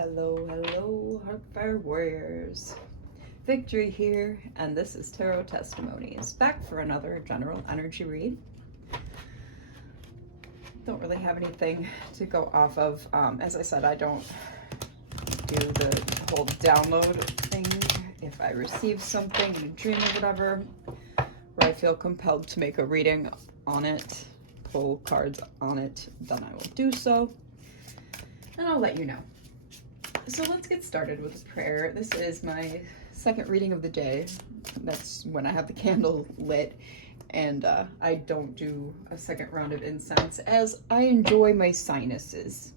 Hello, hello, heartfire warriors. Victory here, and this is Tarot Testimonies, back for another general energy read. Don't really have anything to go off of. As I said, I don't do the whole download thing. If I receive something in a dream or whatever, where I feel compelled to make a reading on it, pull cards on it, then I will do so, and I'll let you know. So let's get started with a prayer. This is my second reading of the day. That's when I have the candle lit, and I don't do a second round of incense as I enjoy my sinuses.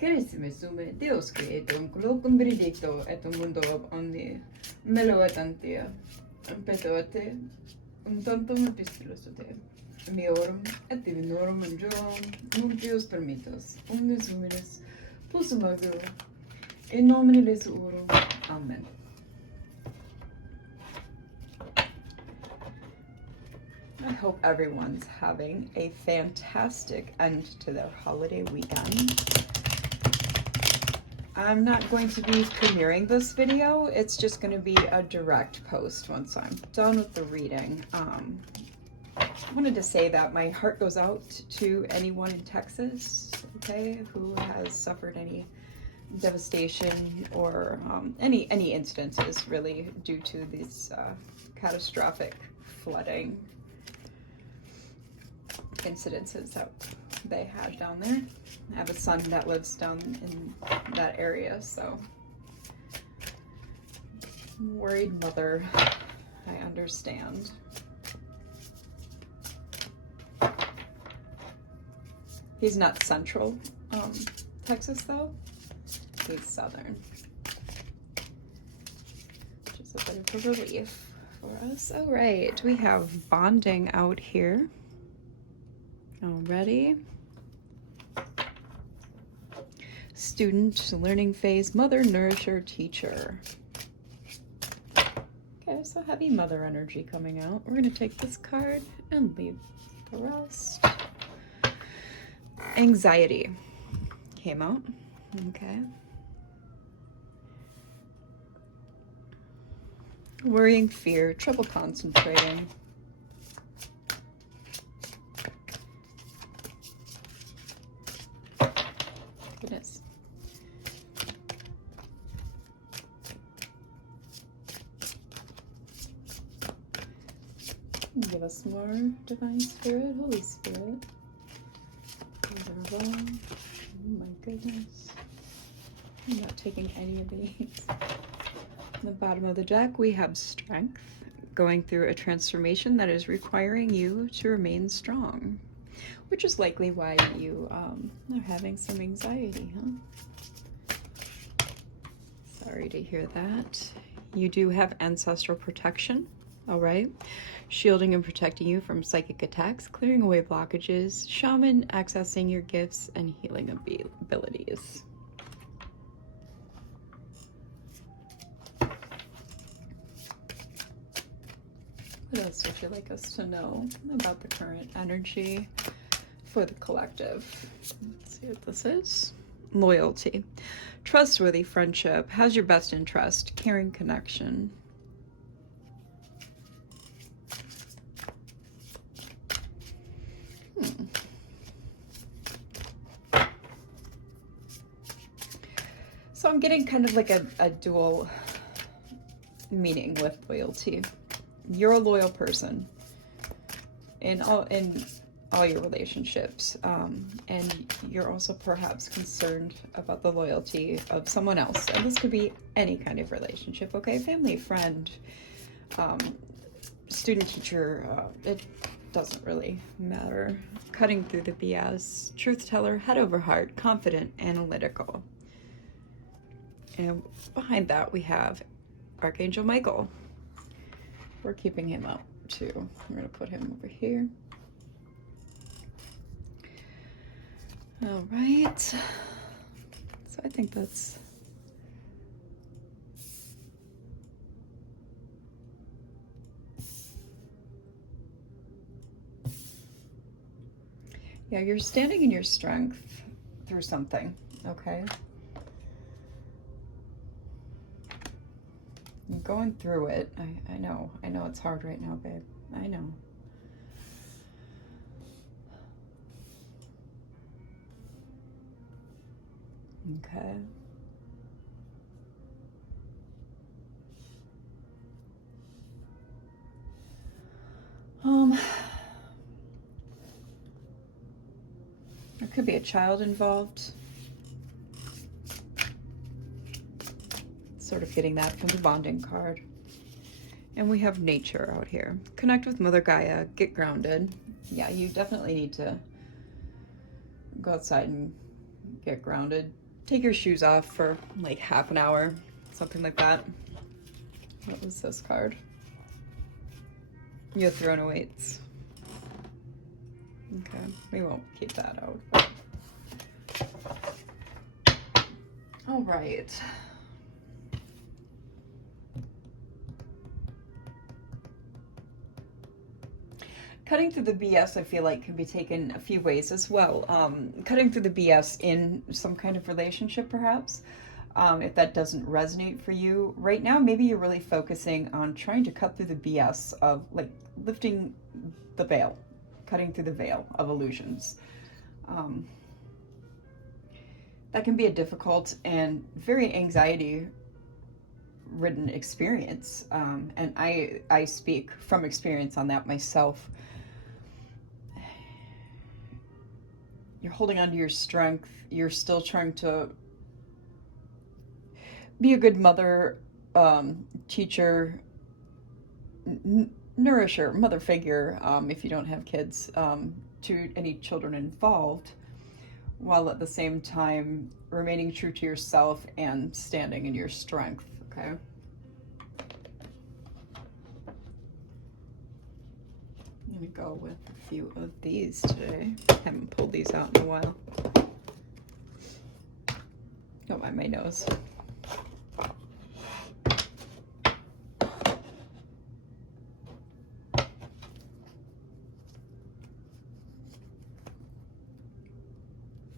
Carissime sume, Deus creator, un colocum benedicto et un mundo ob omni, melo et antia, un petote, un tantum epistulos te, miorum et divinorum angelum, nuntius permitos, omnes humilis, possum agere, in nomine Jesu oro. Amen. I hope everyone's having a fantastic end to their holiday weekend. I'm not going to be premiering this video. It's just going to be a direct post once I'm done with the reading. I wanted to say that my heart goes out to anyone in Texas, okay, who has suffered any devastation or any incidences really due to these catastrophic flooding incidences that they had down there. I have a son that lives down in that area, so worried mother, I understand. He's not central Texas though. He's southern, which is a bit of a relief for us. All right, we have bonding out here already. Student, learning phase, mother, nourisher, teacher. Okay, so heavy mother energy coming out. We're going to take this card and leave the rest. Anxiety came out. Okay. Worrying, fear, trouble concentrating. Goodness. Give us more divine spirit, Holy Spirit. Oh my goodness. I'm not taking any of these. On the bottom of the deck, we have strength, going through a transformation that is requiring you to remain strong, which is likely why you are having some anxiety, huh? Sorry to hear that. You do have ancestral protection, all right? Shielding and protecting you from psychic attacks, clearing away blockages, shaman accessing your gifts and healing abilities. What else would you like us to know about the current energy for the collective? Let's see what this is. Loyalty. Trustworthy friendship. Has your best interest. Caring connection. So I'm getting kind of like a dual meaning with loyalty. You're a loyal person in all your relationships, and you're also perhaps concerned about the loyalty of someone else, and this could be any kind of relationship, okay? Family, friend, student, teacher, it doesn't really matter. Cutting through the BS, truth teller, head over heart, confident, analytical. And behind that we have Archangel Michael. We're keeping him out too. I'm going to put him over here. All right. So I think that's yeah, you're standing in your strength through something, okay? I'm going through it. I know it's hard right now, babe. I know. Okay. There could be a child involved. Sort of getting that from the bonding card. And we have nature out here. Connect with Mother Gaia, get grounded. Yeah, you definitely need to go outside and get grounded. Take your shoes off for like half an hour, something like that. What was this card? Your throne awaits. Okay, we won't keep that out. But... all right. Cutting through the BS, I feel like, can be taken a few ways as well. Cutting through the BS in some kind of relationship, perhaps, if that doesn't resonate for you. Right now, maybe you're really focusing on trying to cut through the BS of, like, lifting the veil, cutting through the veil of illusions. That can be a difficult and very anxiety-ridden experience, and I speak from experience on that myself. You're holding on to your strength. You're still trying to be a good mother, teacher, nourisher, mother figure, if you don't have kids, to any children involved, while at the same time remaining true to yourself and standing in your strength, okay? I'm gonna go with a few of these today. Haven't pulled these out in a while. Don't mind my nose.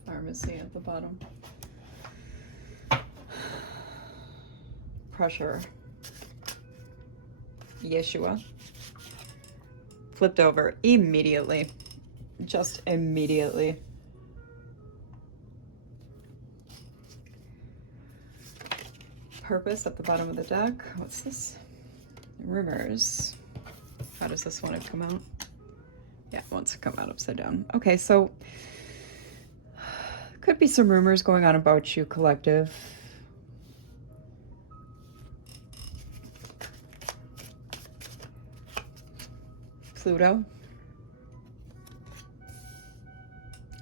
Pharmacy at the bottom. Pressure. Yeshua. Flipped over immediately. Just immediately. Purpose at the bottom of the deck. What's this? Rumors. How does this one come out? Yeah, it wants to come out upside down. Okay, so could be some rumors going on about you, collective. Pluto.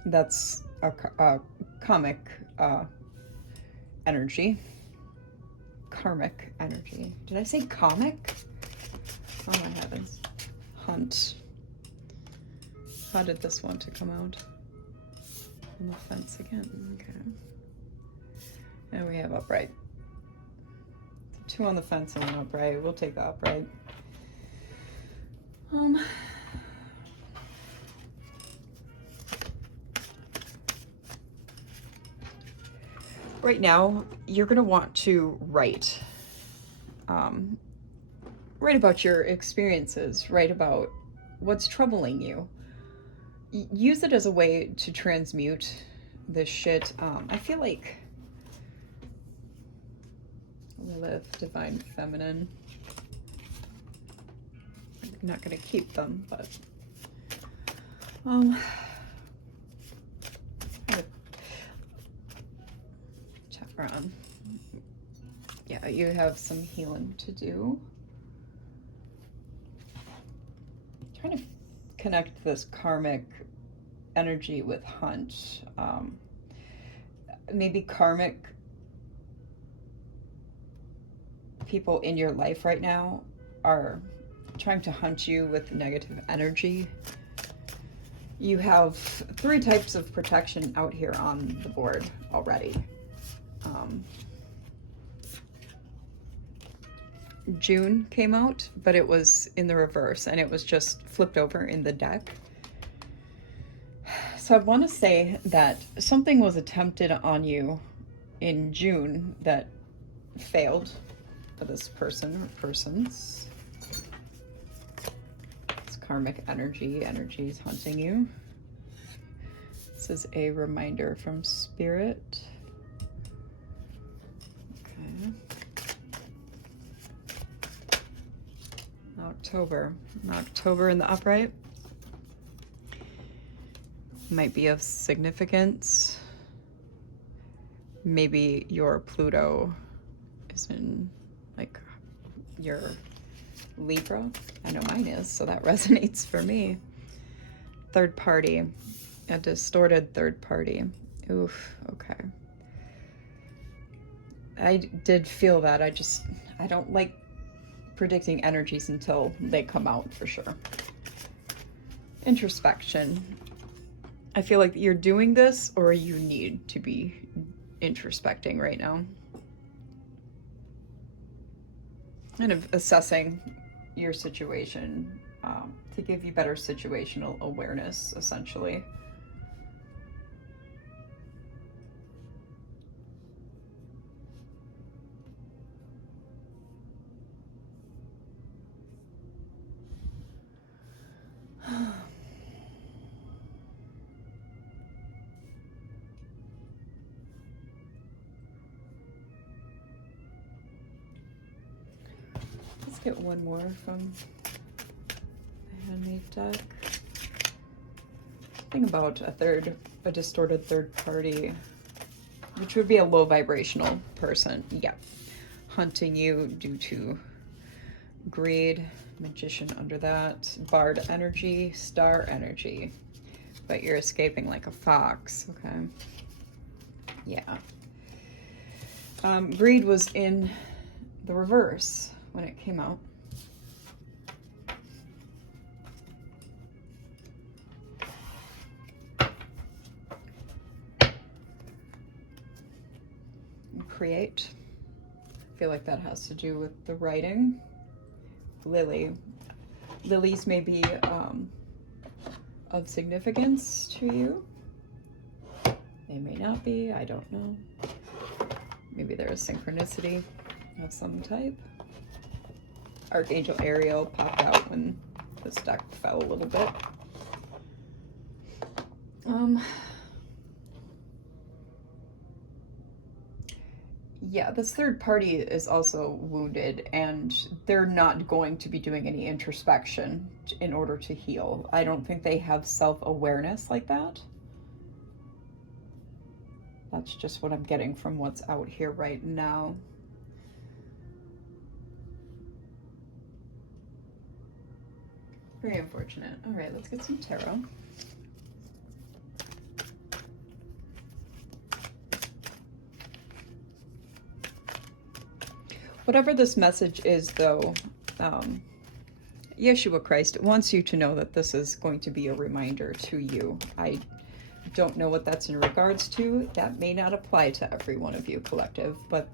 That's a comic energy. Karmic energy. Did I say comic? Oh my heavens. Hunt. How did this want to come out? On the fence again. Okay. And we have upright. So 2 on the fence and 1 upright. We'll take the upright. Right now, you're going to want to write. Write about your experiences. Write about what's troubling you. Use it as a way to transmute this shit. I feel like Lilith, Divine Feminine. I'm not going to keep them, but Chevron. Yeah, you have some healing to do. I'm trying to connect this karmic energy with hunt. Maybe karmic people in your life right now are trying to hunt you with negative energy. You have 3 types of protection out here on the board already. June came out, but it was in the reverse and it was just flipped over in the deck. So I want to say that something was attempted on you in June that failed. for this person or persons. It's karmic energy. Energy is hunting you. This is a reminder from Spirit. Okay. October in the upright might be of significance. Maybe your Pluto is in like your Libra. I know mine is, so that resonates for me. Third party, a distorted third party. Oof, okay. I did feel that. I don't like predicting energies until they come out for sure. Introspection. I feel like you're doing this or you need to be introspecting right now. Kind of assessing your situation to give you better situational awareness, essentially. Let's get one more from the handmade deck. Think about a distorted third party, which would be a low vibrational person. Yeah. Hunting you due to greed, magician under that, bard energy, star energy. But you're escaping like a fox, okay? Yeah. Greed was in the reverse when it came out. Create. I feel like that has to do with the writing. Lily. Lilies may be of significance to you. They may not be, I don't know. Maybe there is synchronicity of some type. Archangel Ariel popped out when this deck fell a little bit. Yeah, this third party is also wounded and they're not going to be doing any introspection in order to heal. I don't think they have self-awareness like that. That's just what I'm getting from what's out here right now. Very unfortunate. All right, let's get some tarot. Whatever this message is, though, Yeshua Christ wants you to know that this is going to be a reminder to you. I don't know what that's in regards to. That may not apply to every one of you, collective, but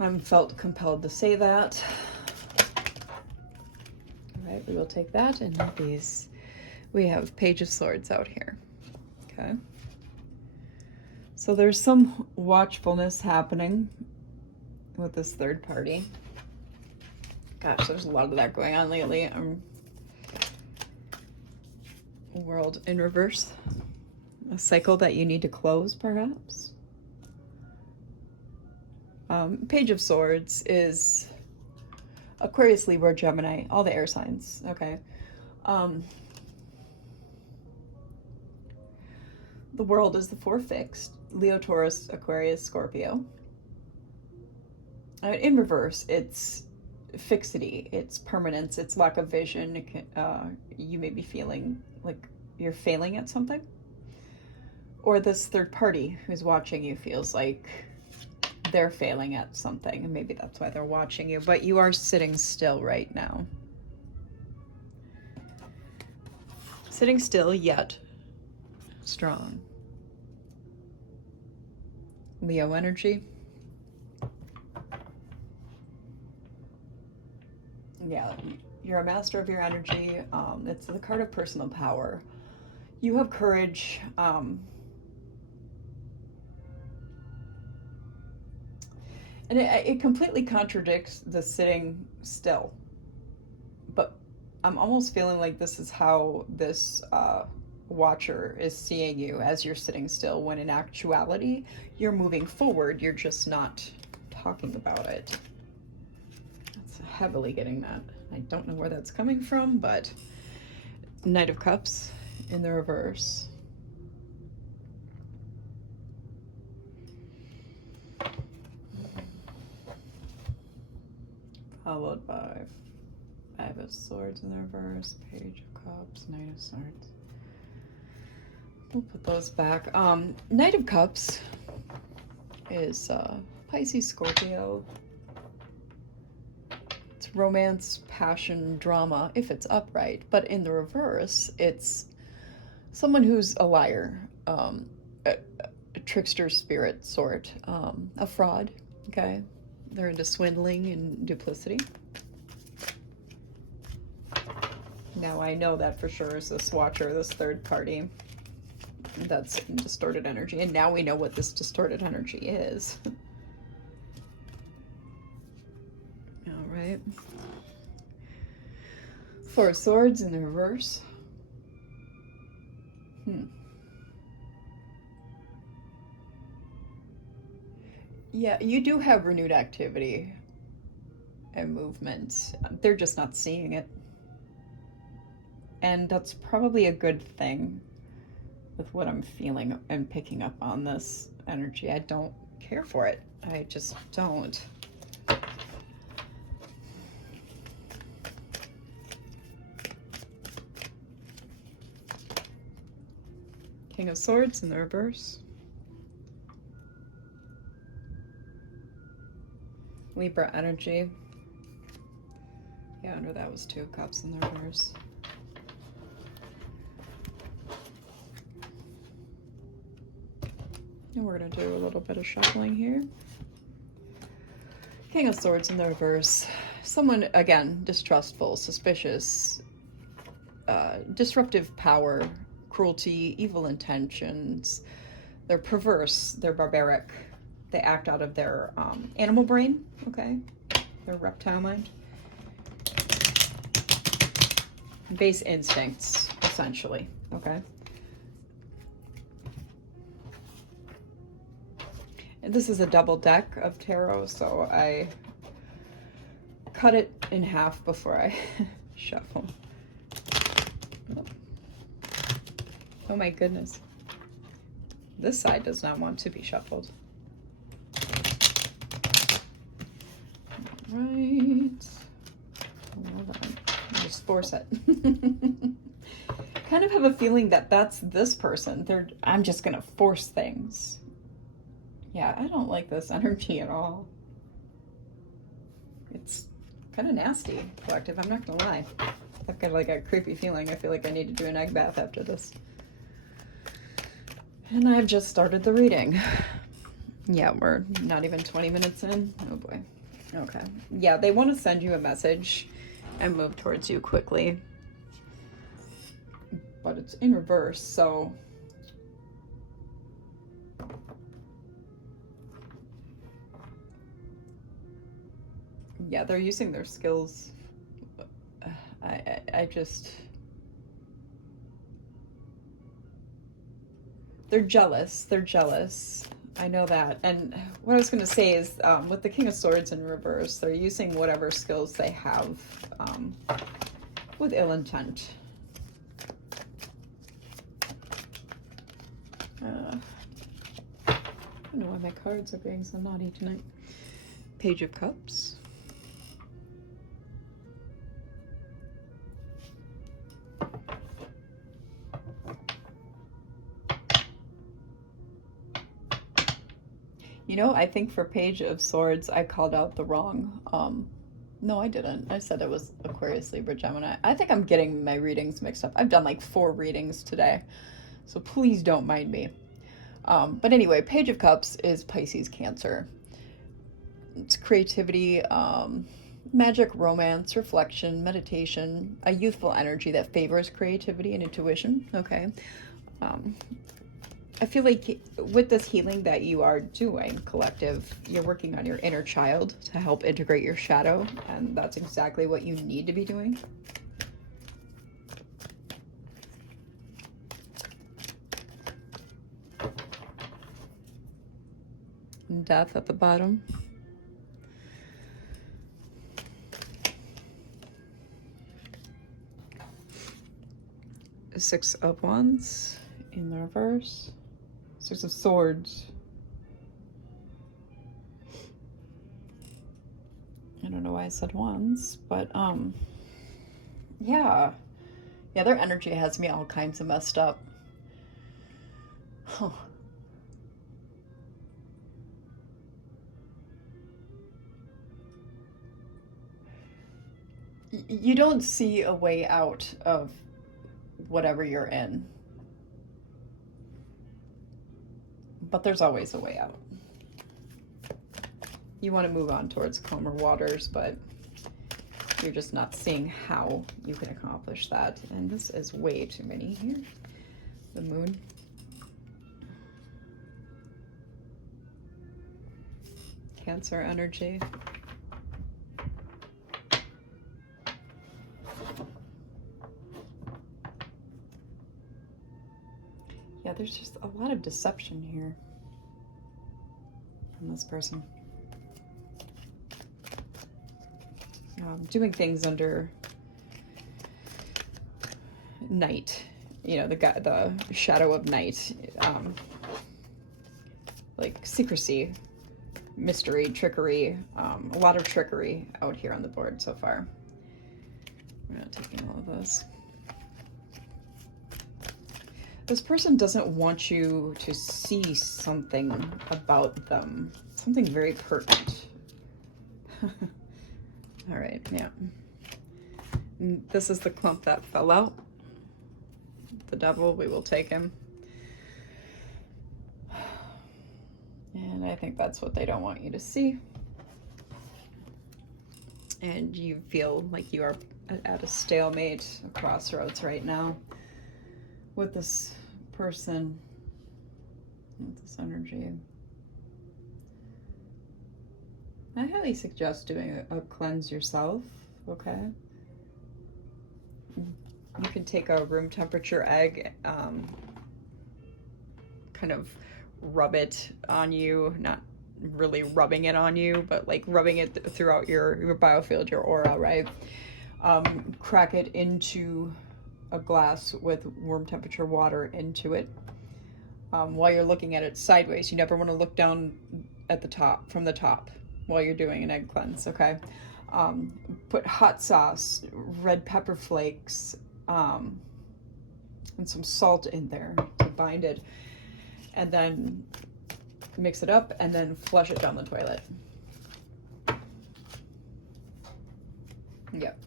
I'm felt compelled to say that. All right, we will take that, and these, we have Page of Swords out here. Okay. So there's some watchfulness happening with this third party. Gosh, there's a lot of that going on lately. World in reverse. A cycle that you need to close, perhaps. Page of Swords is Aquarius, Libra, Gemini, all the air signs. Okay. The world is the four fixed. Leo, Taurus, Aquarius, Scorpio. In reverse, it's fixity, it's permanence, it's lack of vision. You may be feeling like you're failing at something. Or this third party who's watching you feels like they're failing at something, and maybe that's why they're watching you, but you are sitting still right now. Sitting still, yet strong. Leo energy. Yeah, you're a master of your energy. It's the card of personal power. You have courage. And it completely contradicts the sitting still. But I'm almost feeling like this is how this watcher is seeing you, as you're sitting still, when in actuality, you're moving forward. You're just not talking about it. That's heavily getting that. I don't know where that's coming from, but Knight of Cups in the reverse. Followed by Five of Swords in the reverse, Page of Cups, Knight of Swords. We'll put those back. Knight of Cups is Pisces, Scorpio. It's romance, passion, drama, if it's upright. But in the reverse, it's someone who's a liar, a trickster spirit sort, a fraud, okay? They're into swindling and duplicity. Now I know that for sure is this watcher, this third party that's in distorted energy. And now we know what this distorted energy is. All right. Four of Swords in the reverse. Yeah, you do have renewed activity and movement. They're just not seeing it. And that's probably a good thing with what I'm feeling and picking up on this energy. I don't care for it. I just don't. King of Swords in the reverse. Libra energy. Yeah, under that was Two of Cups in the reverse. And we're going to do a little bit of shuffling here. King of Swords in the reverse. Someone, again, distrustful, suspicious, disruptive power, cruelty, evil intentions. They're perverse. They're barbaric. They act out of their animal brain, okay? Their reptile mind. Base instincts, essentially, okay? And this is a double deck of tarot, so I cut it in half before I shuffle. Oh my goodness. This side does not want to be shuffled. Right. Hold on. Just force it. Kind of have a feeling that that's this person. I'm just gonna force things. Yeah, I don't like this energy at all. It's kind of nasty, collective. I'm not gonna lie. I've got like a creepy feeling. I feel like I need to do an egg bath after this. And I've just started the reading. Yeah, we're not even 20 minutes in. Oh boy. Okay. Yeah, they want to send you a message and move towards you quickly. But it's in reverse, so... Yeah, they're using their skills. I just... They're jealous. They're jealous. I know that. And what I was going to say is, with the King of Swords in reverse, they're using whatever skills they have with ill intent. I don't know why my cards are being so naughty tonight. Page of Cups. You know, I think for Page of Swords, I called out the wrong, no, I didn't. I said it was Aquarius, Libra, Gemini. I think I'm getting my readings mixed up. I've done like 4 readings today, so please don't mind me. But anyway, Page of Cups is Pisces, Cancer. It's creativity, magic, romance, reflection, meditation, a youthful energy that favors creativity and intuition, okay? I feel like with this healing that you are doing, collective, you're working on your inner child to help integrate your shadow, and that's exactly what you need to be doing. And death at the bottom. Six of Wands in the reverse. Six of Swords. I don't know why I said Wands, but yeah. Yeah, their energy has me all kinds of messed up. Huh. You don't see a way out of whatever you're in. But there's always a way out. You want to move on towards calmer waters, but you're just not seeing how you can accomplish that. And this is way too many here. The Moon. Cancer energy. Yeah, there's just a lot of deception here from this person. Doing things under night, you know, the shadow of night, like secrecy, mystery, trickery, a lot of trickery out here on the board so far. We're not taking all of this. This person doesn't want you to see something about them, something very pertinent. All right, yeah. This is the clump that fell out. The devil, we will take him. And I think that's what they don't want you to see. And you feel like you are at a stalemate, a crossroads right now with this person, with this energy. I highly suggest doing a cleanse yourself, okay? You can take a room temperature egg, kind of rub it on you, not really rubbing it on you, but like rubbing it throughout your biofield, your aura, right? Crack it into a glass with room temperature water into it. While you're looking at it sideways, you never want to look down at the top, from the top, while you're doing an egg cleanse, okay? Put hot sauce, red pepper flakes, and some salt in there to bind it, and then mix it up and then flush it down the toilet. Yep.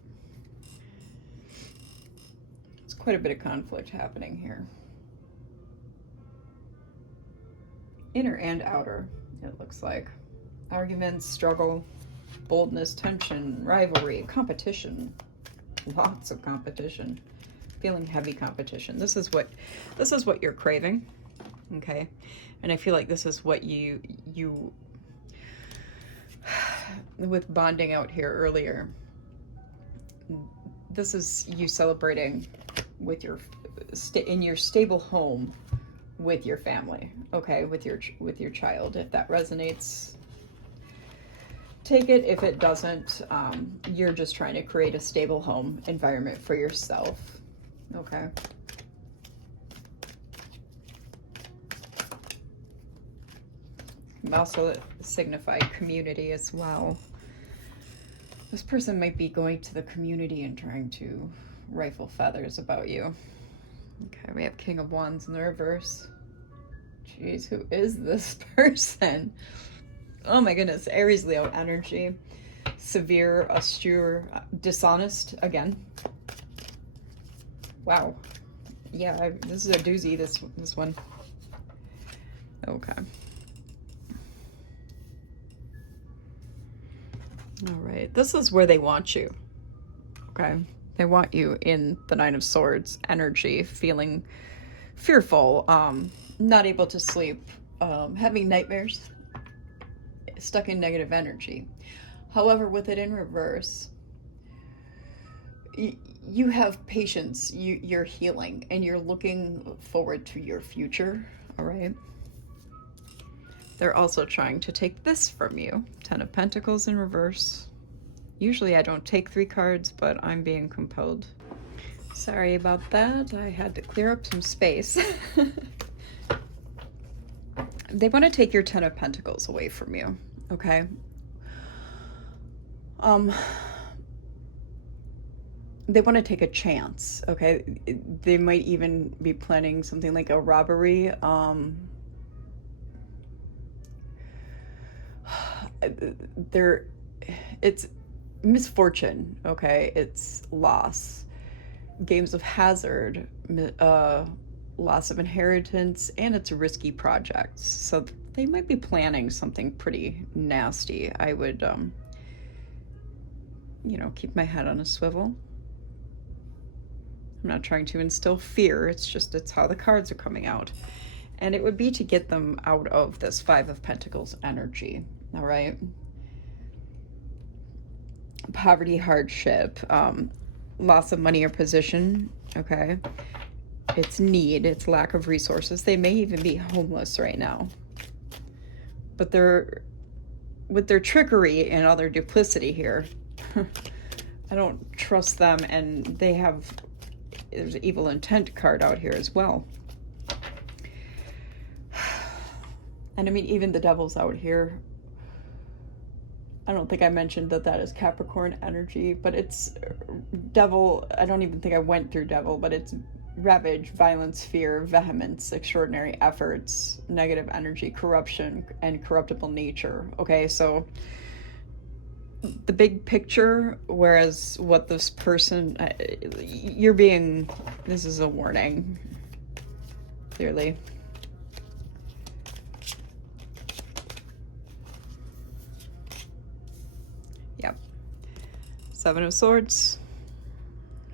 It's quite a bit of conflict happening here. Inner and outer, it looks like. Arguments, struggle, boldness, tension, rivalry, competition. Lots of competition. Feeling heavy competition. This is what you're craving. Okay? And I feel like this is what you with bonding out here earlier. This is you celebrating with your in your stable home with your family, okay, with your child. If that resonates, take it. If it doesn't, you're just trying to create a stable home environment for yourself, okay? Also signify community as well. This person might be going to the community and trying to rifle feathers about you. Okay, we have King of Wands in the reverse. Jeez, who is this person? Oh my goodness, Aries Leo energy. Severe, austere, dishonest again. Wow. Yeah, this is a doozy, this one. Okay. All right, this is where they want you, okay? They want you in the Nine of Swords energy, feeling fearful, not able to sleep, having nightmares, stuck in negative energy. However, with it in reverse, you have patience, you're healing, and you're looking forward to your future, all right? They're also trying to take this from you. 10 of Pentacles in reverse. Usually I don't take 3 cards, but I'm being compelled. Sorry about that. I had to clear up some space. They want to take your 10 of Pentacles away from you, okay? They want to take a chance, okay? They might even be planning something like a robbery. It's misfortune, okay? It's loss, games of hazard, loss of inheritance, and it's risky projects. So they might be planning something pretty nasty. I would, you know, keep my head on a swivel. I'm not trying to instill fear. It's how the cards are coming out. And it would be to get them out of this 5 of Pentacles energy, all right? Poverty, hardship, loss of money or position, okay? It's need, it's lack of resources. They may even be homeless right now. But with their trickery and all their duplicity here, I don't trust them, and there's an evil intent card out here as well. And I mean, even the devil's out here. I don't think I mentioned that is Capricorn energy, but it's devil. I don't even think I went through devil, but it's ravage, violence, fear, vehemence, extraordinary efforts, negative energy, corruption, and corruptible nature. Okay, so the big picture, whereas what this person, this is a warning, clearly. Yep. 7 of Swords,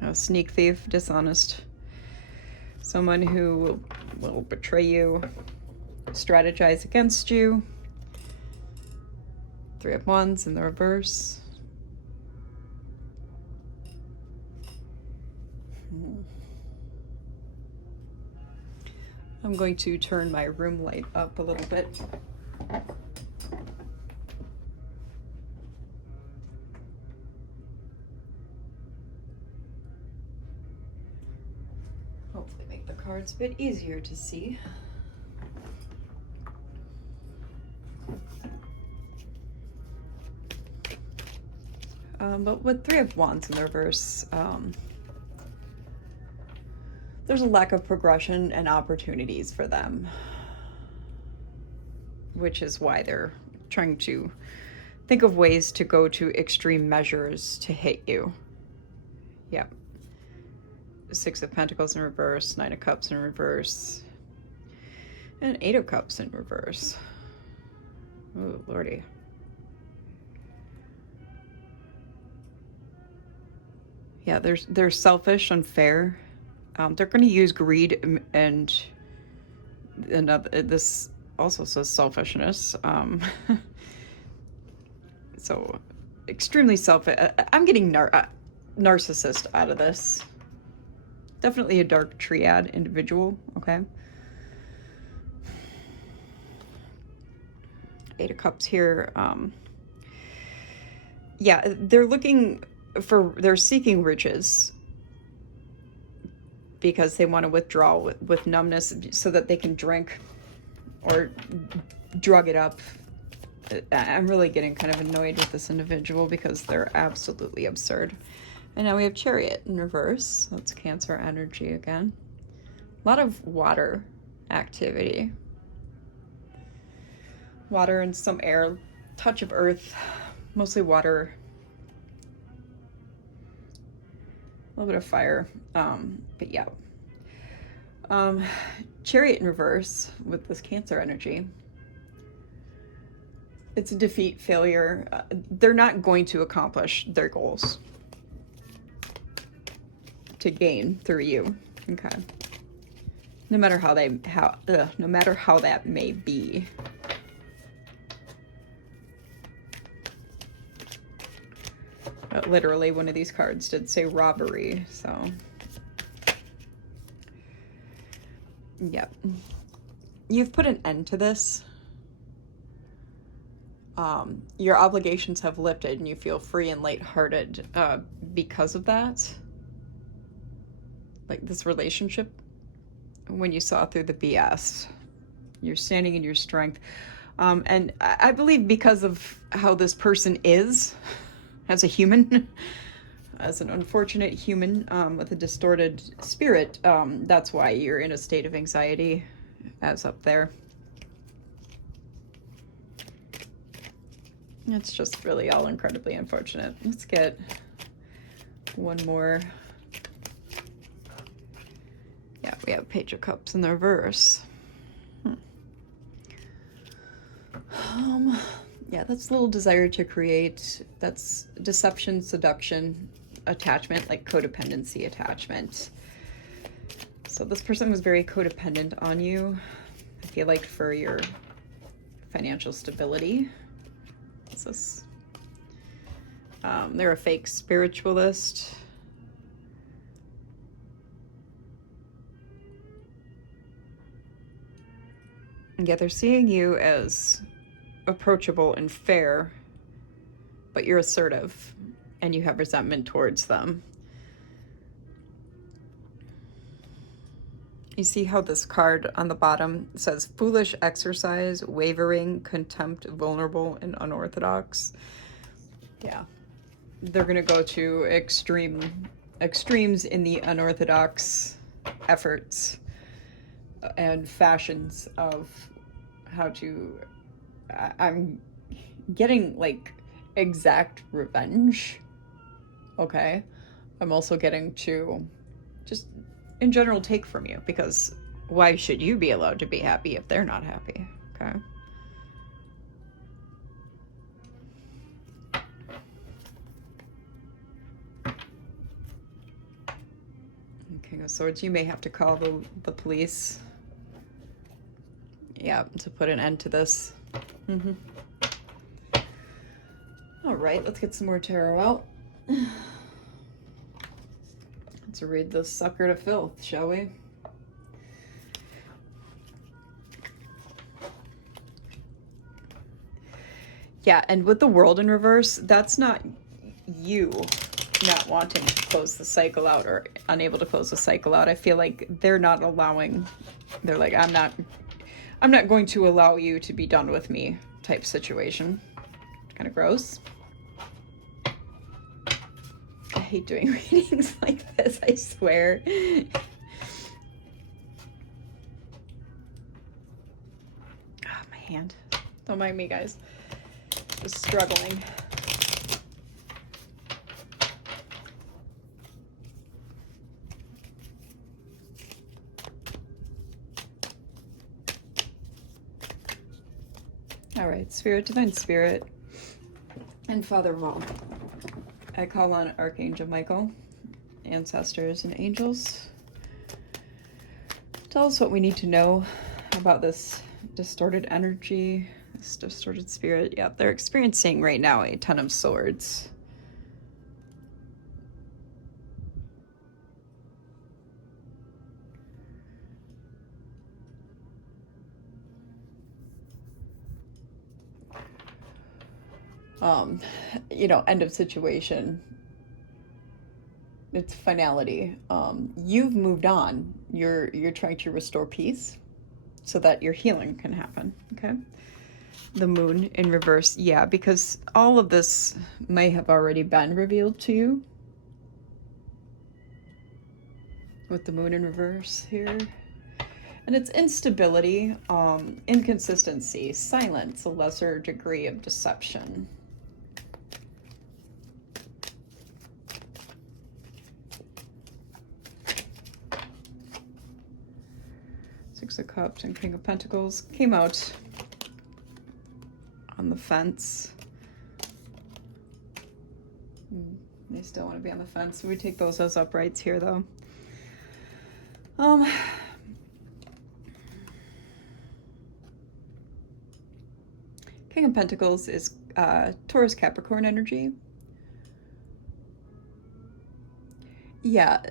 a sneak thief, dishonest, someone who will betray you, strategize against you. 3 of Wands in the reverse. I'm going to turn my room light up a little bit. Hopefully make the cards a bit easier to see. But with 3 of Wands in the reverse, there's a lack of progression and opportunities for them, which is why they're trying to think of ways to go to extreme measures to hit you. Yeah. 6 of Pentacles in reverse, 9 of Cups in reverse, and 8 of Cups in reverse. Oh, Lordy. Yeah, they're selfish, unfair. They're going to use greed and this also says selfishness. So extremely selfish. I'm getting narcissist out of this. Definitely a dark triad individual, okay? 8 of Cups here. Yeah, they're seeking riches because they want to withdraw with numbness so that they can drink or drug it up. I'm really getting kind of annoyed with this individual because they're absolutely absurd. And now we have Chariot in reverse. That's Cancer energy again. A lot of water activity. Water and some air, touch of earth, mostly water. A little bit of fire, but yeah. Chariot in reverse with this Cancer energy. It's a defeat, failure. They're not going to accomplish their goals to gain through you. Okay. no matter how no matter how that may be. Literally, one of these cards did say robbery, so. Yep. You've put an end to this. Your obligations have lifted and you feel free and lighthearted because of that. Like this relationship, when you saw through the BS, you're standing in your strength. And I believe because of how this person is as a human, as an unfortunate human with a distorted spirit, that's why you're in a state of anxiety as up there. It's just really all incredibly unfortunate. Let's get one more. Yeah, we have Page of Cups in the reverse. Yeah, that's a little desire to create. That's deception, seduction, attachment, like codependency attachment. So this person was very codependent on you, I feel like, for your financial stability. What's this? They're a fake spiritualist. And yet they're seeing you as approachable and fair, but you're assertive and you have resentment towards them. You see how this card on the bottom says foolish exercise, wavering, contempt, vulnerable, and unorthodox. Yeah. They're going to go to extremes in the unorthodox efforts and fashions of how to... I'm getting, like, exact revenge. Okay? I'm also getting to just... in general take from you, because why should you be allowed to be happy if they're not happy? Okay. King of Swords, you may have to call the police. Yeah, to put an end to this. All right, let's get some more tarot out. Let's read this sucker to filth, shall we? Yeah, and with the World in reverse, that's not you not wanting to close the cycle out or unable to close the cycle out. I feel like they're not allowing, they're like, I'm not going to allow you to be done with me type situation. Kind of gross. I hate doing readings like this, I swear. Ah, my hand. Don't mind me, guys. Just struggling. All right, Spirit, Divine Spirit, and Father of all, I call on Archangel Michael, ancestors, and angels. Tell us what we need to know about this distorted energy, this distorted spirit. Yep, they're experiencing right now a Ten of Swords. You know, end of situation. It's finality. You've moved on. You're trying to restore peace so that your healing can happen. Okay. The Moon in reverse. Yeah, because all of this may have already been revealed to you with the Moon in reverse here. And it's instability, inconsistency, silence, a lesser degree of deception. Six of Cups and King of Pentacles came out on the fence. They still want to be on the fence. We take those as uprights here, though. King of Pentacles is Taurus Capricorn energy. Yeah,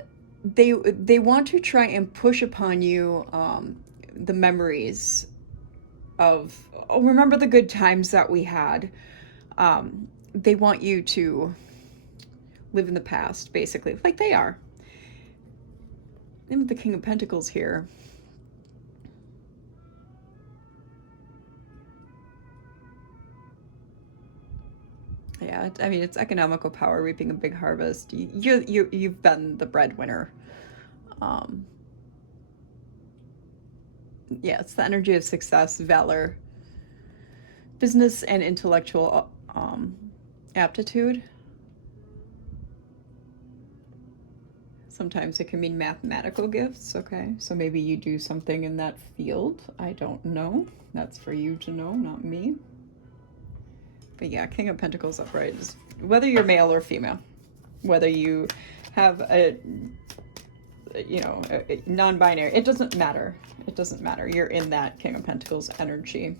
they want to try and push upon you the memories of, oh, remember the good times that we had. They want you to live in the past, basically, like they are. And with the King of Pentacles here, yeah, I mean, it's economical power, reaping a big harvest. You've been the breadwinner. Yeah, it's the energy of success, valor, business, and intellectual aptitude. Sometimes it can mean mathematical gifts, okay? So maybe you do something in that field. I don't know. That's for you to know, not me. But yeah, King of Pentacles upright is whether you're male or female, whether you have a non-binary, it doesn't matter. It doesn't matter. You're in that King of Pentacles energy.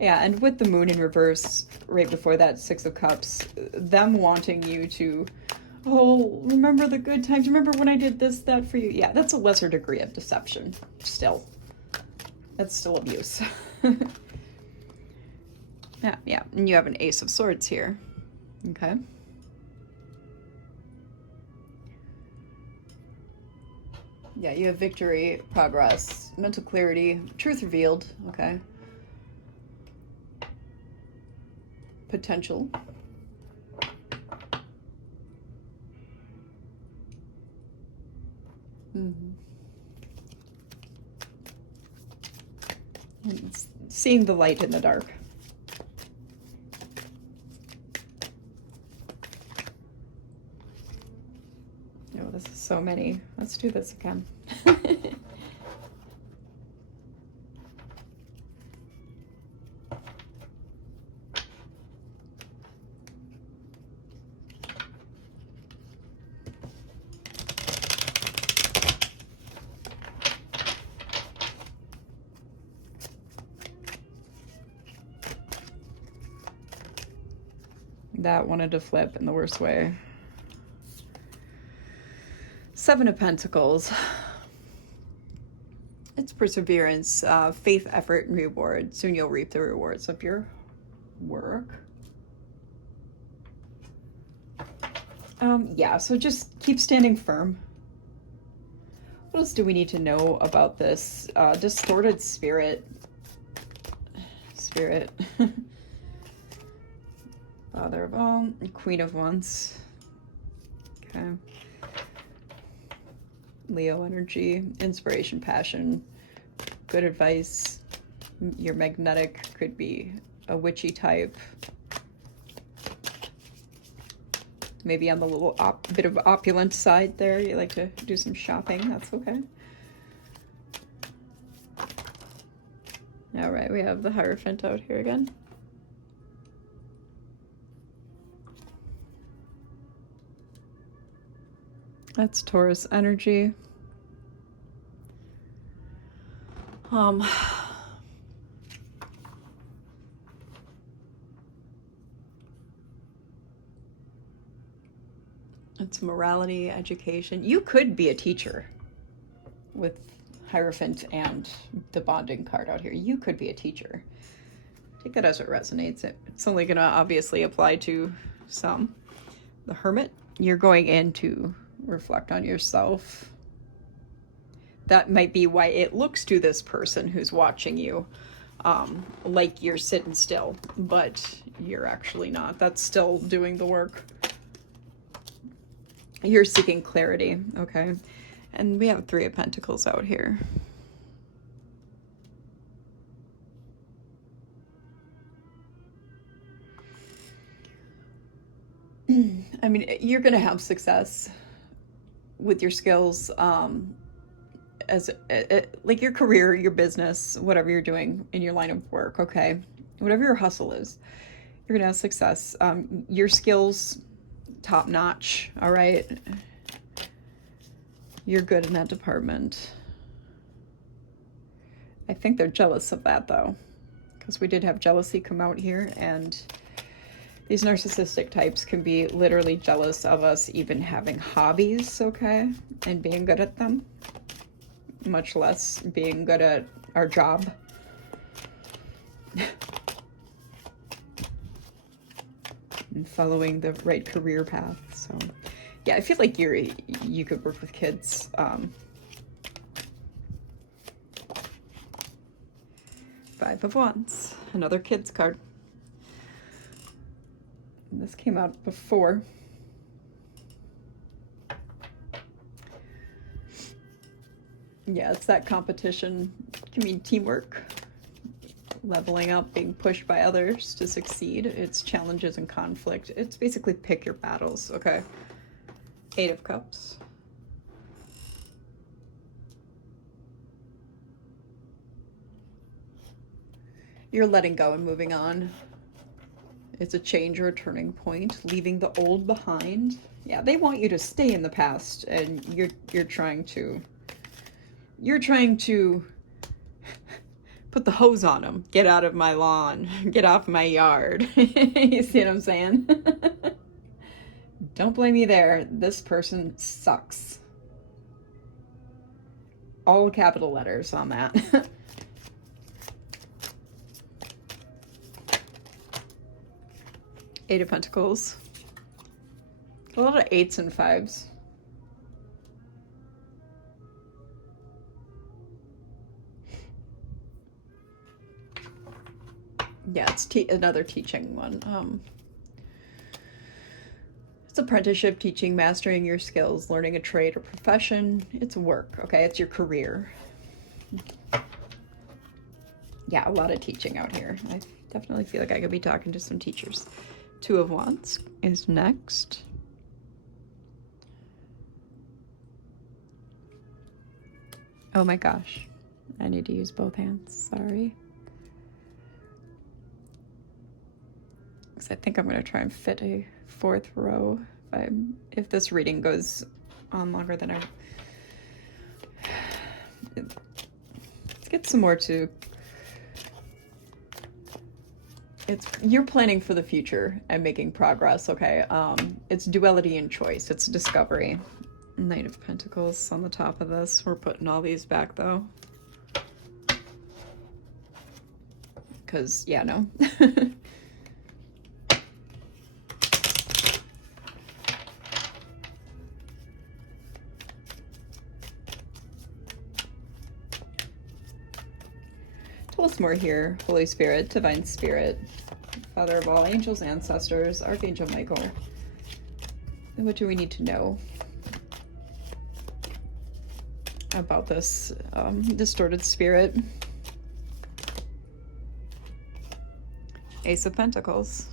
Yeah, and with the moon in reverse, right before that, Six of Cups, them wanting you to, oh, remember the good times, remember when I did this, that for you. Yeah, that's a lesser degree of deception, still. That's still abuse. Yeah, and you have an Ace of Swords here, okay? Yeah, you have victory, progress, mental clarity, truth revealed, okay? Potential. Seeing the light in the dark. Oh, this is so many. Let's do this again. That wanted to flip in the worst way. Seven of Pentacles. It's perseverance, faith, effort, and reward. Soon you'll reap the rewards of your work. Yeah, so just keep standing firm. What else do we need to know about this? Distorted spirit. Father of all, Queen of Wands. Okay. Leo energy, inspiration, passion, good advice. You're magnetic, could be a witchy type. Maybe on the little bit of opulent side there. You like to do some shopping, that's okay. All right, we have the Hierophant out here again. That's Taurus energy. It's morality, education. You could be a teacher with Hierophant and the bonding card out here. You could be a teacher. Take that as it resonates. It's only going to obviously apply to some. The Hermit, you're going in to reflect on yourself. That might be why it looks to this person who's watching you like you're sitting still, but you're actually not. That's still doing the work. You're seeking clarity, okay? And we have Three of Pentacles out here. I mean, you're going to have success with your skills, as like your career, your business, whatever you're doing in your line of work, okay? Whatever your hustle is, You're gonna have success. Your skills, top notch, all right? You're good in that department. I think they're jealous of that though, because we did have jealousy come out here, and these narcissistic types can be literally jealous of us even having hobbies, okay, and being good at them, much less being good at our job. And following the right career path. So yeah, I feel like you could work with kids. Five of Wands, another kids card. And this came out before. Yeah, it's that competition. I mean, teamwork, leveling up, being pushed by others to succeed. It's challenges and conflict. It's basically pick your battles, okay? Eight of Cups. You're letting go and moving on. It's a change or a turning point, leaving the old behind. Yeah, they want you to stay in the past, and you're trying to put the hose on them. Get out of my lawn. Get off my yard. You see what I'm saying? Don't blame me there. This person sucks. All capital letters on that. Eight of Pentacles. A lot of 8s and 5s. Yeah, it's another teaching one. It's apprenticeship, teaching, mastering your skills, learning a trade or profession. It's work, okay? It's your career. Yeah, a lot of teaching out here. I definitely feel like I could be talking to some teachers. Two of Wands is next. Oh my gosh. I need to use both hands. Sorry. Because I think I'm going to try and fit a fourth row if this reading goes on longer than I... Let's get some more to... You're planning for the future and making progress, okay? It's duality and choice. It's discovery. Knight of Pentacles on the top of this. We're putting all these back, though. Because, yeah, no. Tell us more here, Holy Spirit, Divine Spirit, Father of all angels, ancestors, Archangel Michael. And what do we need to know about this distorted spirit? Ace of Pentacles.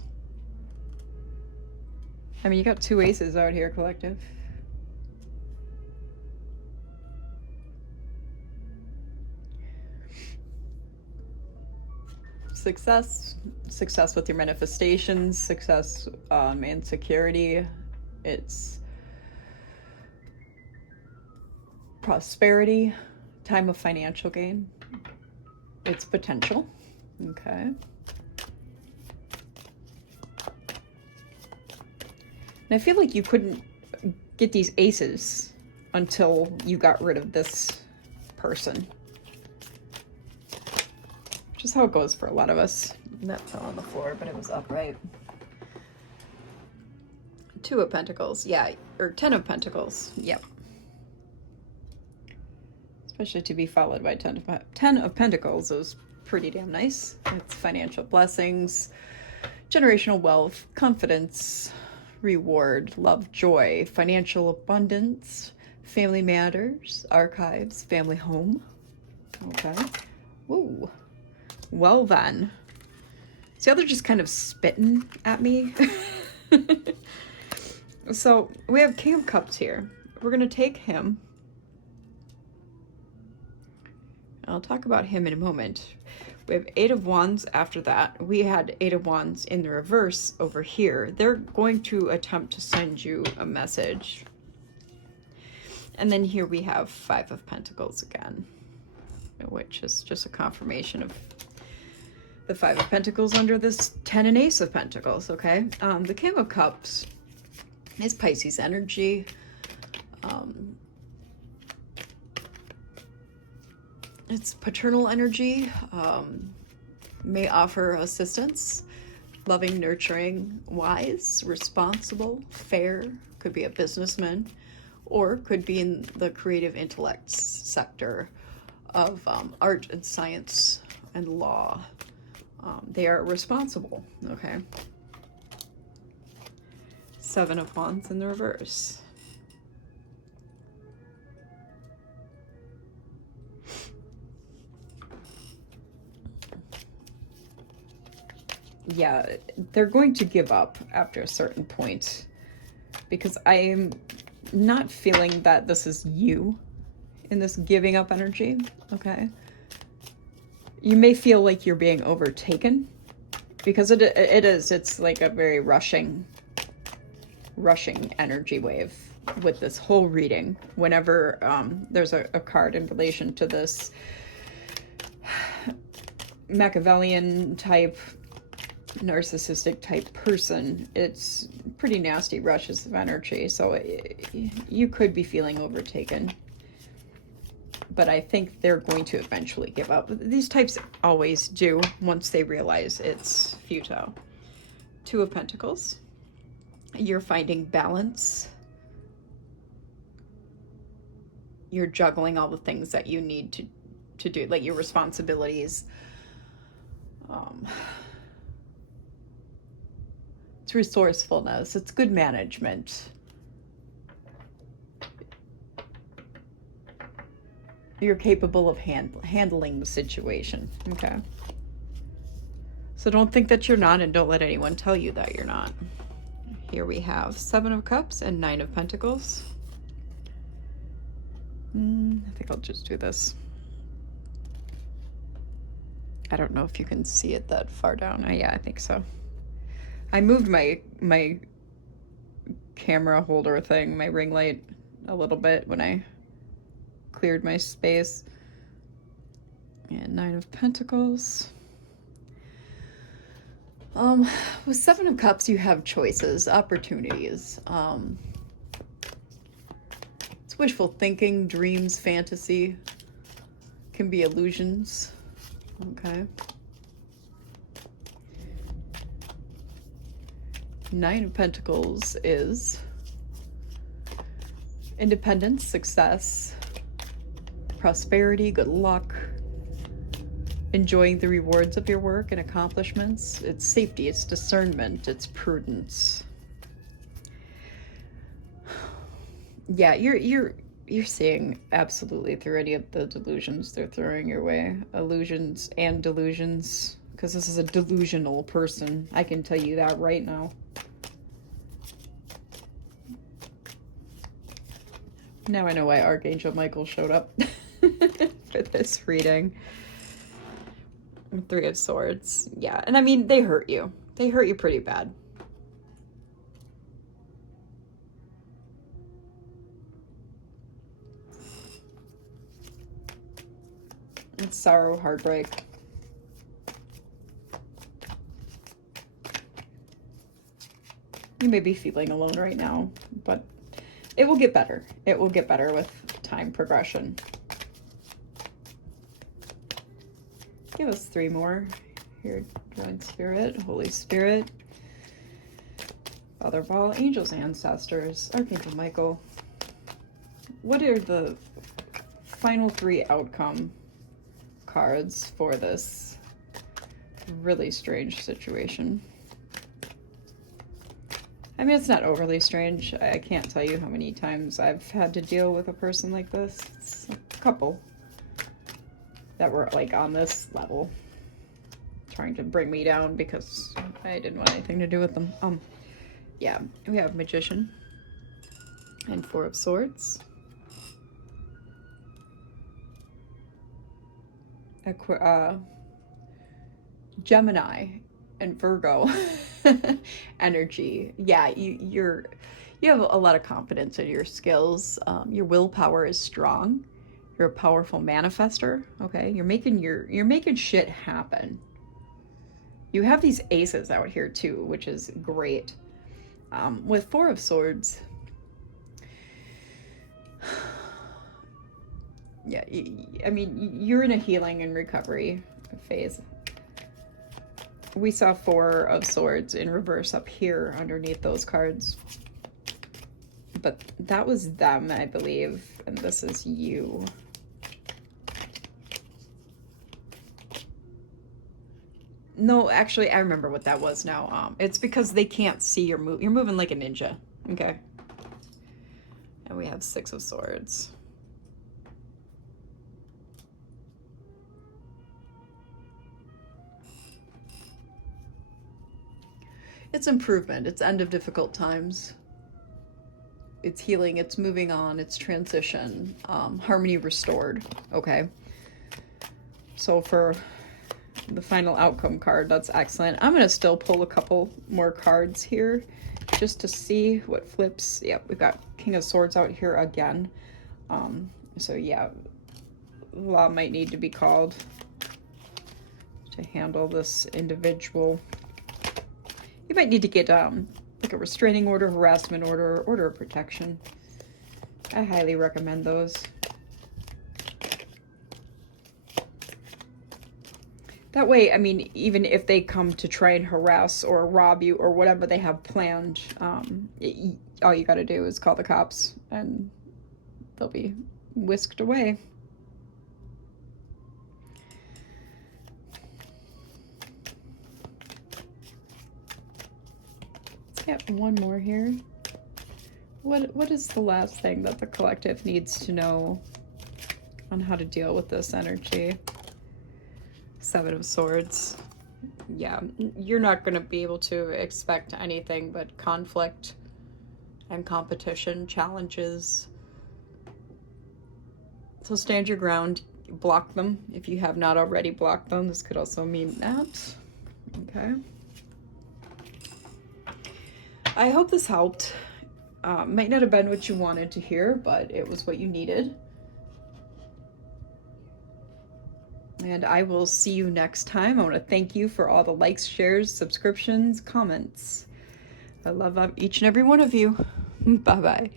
I mean, you got two aces out here, collective. Success with your manifestations, success and security. It's prosperity, time of financial gain. It's potential. Okay. And I feel like you couldn't get these aces until you got rid of this person. Which is how it goes for a lot of us. That fell on the floor, but it was upright. Two of Pentacles, yeah, or 10 of Pentacles, yep. Especially to be followed by 10 of Pentacles is pretty damn nice. It's financial blessings, generational wealth, confidence, reward, love, joy, financial abundance, family matters, archives, family home. Okay. Woo. Well then. See how they're just kind of spitting at me? So we have King of Cups here. We're going to take him. I'll talk about him in a moment. We have Eight of Wands after that. We had Eight of Wands in the reverse over here. They're going to attempt to send you a message. And then here we have Five of Pentacles again, which is just a confirmation of the Five of Pentacles under this Ten and Ace of Pentacles, okay? The King of Cups is Pisces energy. It's paternal energy, may offer assistance, loving, nurturing, wise, responsible, fair, could be a businessman, or could be in the creative intellects sector of art and science and law. They are responsible, okay? Seven of Wands in the reverse. Yeah, they're going to give up after a certain point, because I am not feeling that this is you in this giving up energy, okay? You may feel like you're being overtaken, because it's like a very rushing energy wave with this whole reading. Whenever there's a card in relation to this Machiavellian type, narcissistic type person, it's pretty nasty rushes of energy, so you could be feeling overtaken, but I think they're going to eventually give up. These types always do once they realize it's futile. Two of Pentacles. You're finding balance. You're juggling all the things that you need to do, like your responsibilities. It's resourcefulness. It's good management. You're capable of handling the situation, okay? So don't think that you're not, and don't let anyone tell you that you're not. Here we have Seven of Cups and Nine of Pentacles. I think I'll just do this. I don't know if you can see it that far down. Yeah, I think so. I moved my camera holder thing, my ring light, a little bit when I cleared my space. And Nine of Pentacles. With Seven of Cups, you have choices, opportunities. It's wishful thinking, dreams, fantasy. Can be illusions. Okay. Nine of Pentacles is independence, success, prosperity, good luck, enjoying the rewards of your work and accomplishments. It's safety, it's discernment, it's prudence. Yeah, you're seeing absolutely through any of the delusions they're throwing your way. Illusions and delusions, because this is a delusional person. I can tell you that right now. Now I know why Archangel Michael showed up for this reading. Three of Swords. Yeah, and I mean, they hurt you. They hurt you pretty bad. It's sorrow, heartbreak. You may be feeling alone right now, but it will get better. It will get better with time progression. Give us three more. Here, Divine Spirit, Holy Spirit, Father of all angels, ancestors, Archangel Michael. What are the final three outcome cards for this really strange situation? I mean, it's not overly strange. I can't tell you how many times I've had to deal with a person like this. It's a couple that were like on this level, trying to bring me down because I didn't want anything to do with them. Yeah, we have Magician and Four of Swords. Gemini and Virgo energy. Yeah, you have a lot of confidence in your skills. Your willpower is strong. You're a powerful manifester. Okay, you're making shit happen. You have these aces out here too, which is great. With Four of Swords, yeah, I mean, you're in a healing and recovery phase. We saw Four of Swords in reverse up here underneath those cards. But that was them, I believe, and this is you. No, actually, I remember what that was now. It's because they can't see your move. You're moving like a ninja, okay? And we have Six of Swords. It's improvement. It's end of difficult times. It's healing. It's moving on. It's transition. Harmony restored, okay? So for the final outcome card, that's excellent. I'm gonna still pull a couple more cards here just to see what flips. Yep, we've got King of Swords out here again. So yeah, law might need to be called to handle this individual. You might need to get like a restraining order, harassment order, order of protection. I highly recommend those. That way, I mean, even if they come to try and harass or rob you or whatever they have planned, all you gotta do is call the cops and they'll be whisked away. Let's get one more here. What is the last thing that the collective needs to know on how to deal with this energy? Seven of Swords. Yeah, you're not going to be able to expect anything but conflict and competition, challenges. So stand your ground, block them if you have not already blocked them. This could also mean that. Okay. I hope this helped. Might not have been what you wanted to hear, but it was what you needed. And I will see you next time. I want to thank you for all the likes, shares, subscriptions, comments. I love each and every one of you. Bye-bye.